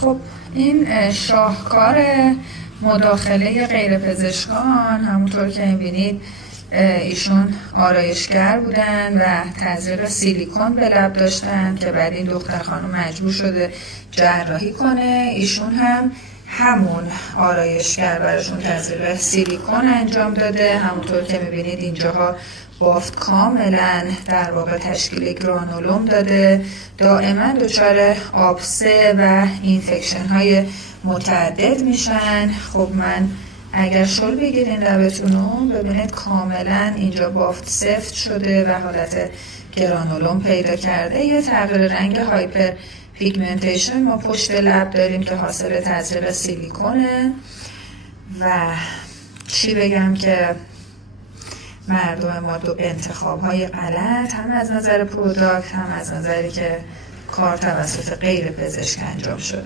خب این شاهکار مداخله غیر پزشکان، همونطور که می‌بینید ایشون آرایشگر بودن و تزریق سیلیکون به لب داشتن که بعد این دختر خانم مجبور شده جراحی کنه. ایشون هم همون آرایشگر براشون تزریق سیلیکون انجام داده. همونطور که می‌بینید اینجاها بافت کاملا در واقع تشکیل گرانولوم داده. دائما دچار آبسه و اینفکشن های متعدد میشن. خب من اگر شل بگیرین لبتون رو ببینید کاملا اینجا بافت سفت شده و حالت گرانولوم پیدا کرده. یه تغییر رنگ هایپر پیگمنتیشن ما پشت لب داریم که حاصل تزریق سیلیکونه. و چی بگم که مردم ما دو انتخاب‌های غلط، هم از نظر پروداکت هم از نظری که کار توسط غیر پزشک انجام شده.